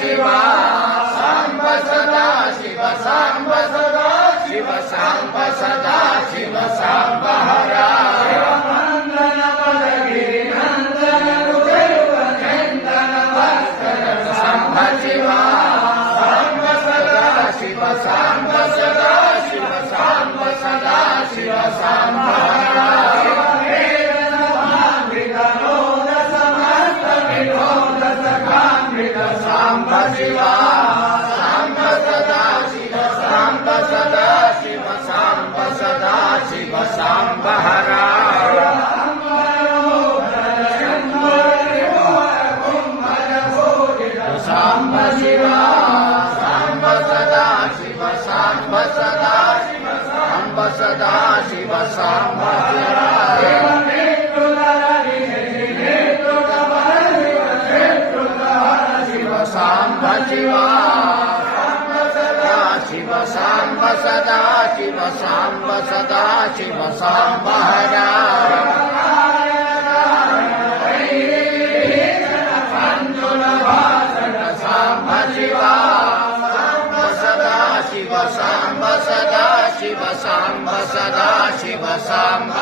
शिवा सांब सदा शिव सांब सदा शिव सांब सदा शिव सांब हरा नंदन पदगिरी नंदन हृदयुग चंदन भास्कर सांब शिवा सांब सदा शिव सांब सदा शिव सांब सदा शिव सांब हरा सांब शिवा सांब सदा शिव सांब सदा शिव सांब सदा शिव सांब हरा सांब शिवा सांब सदा शिव सांब सदा शिव सांब सदा शिव सांब हरा सांब शिवा सांब सदा शिव सांब सदा शिव सांब सदा शिव सांब हरा सांब शिवा सांब सदा शिव सांब सदा शिव सांब सदा शिव सांब